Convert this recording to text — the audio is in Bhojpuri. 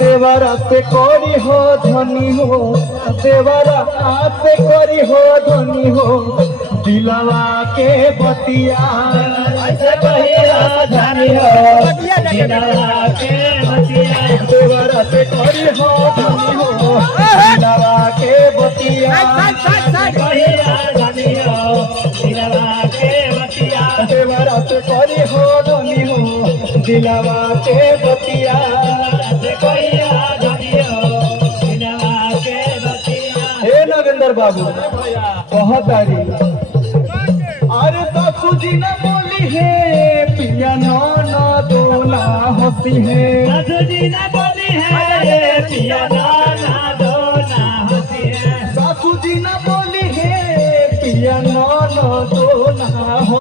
देवरा से करी हो धनी हो, देवरा से करी हो धनी हो, दिलवा के बतिया ऐसे कहिया धनी हो दिलवा के बतिया देवरा से करी हो धनी हो, दिलवा के बतिया कहिया धनी हो दिलवा के बतिया देवरा से करी हो धनी हो, दिलवा के बतिया कहिया धनी हो दिलवा के बतिया। हे नगेंद्र बाबू बहुत आरी अरे सासू जी न बोली है पिया नाना दोना हंसी है सासू जी न बोली है पिया नाना दोना हंसी है सासू जी न बोली है पिया नाना दोना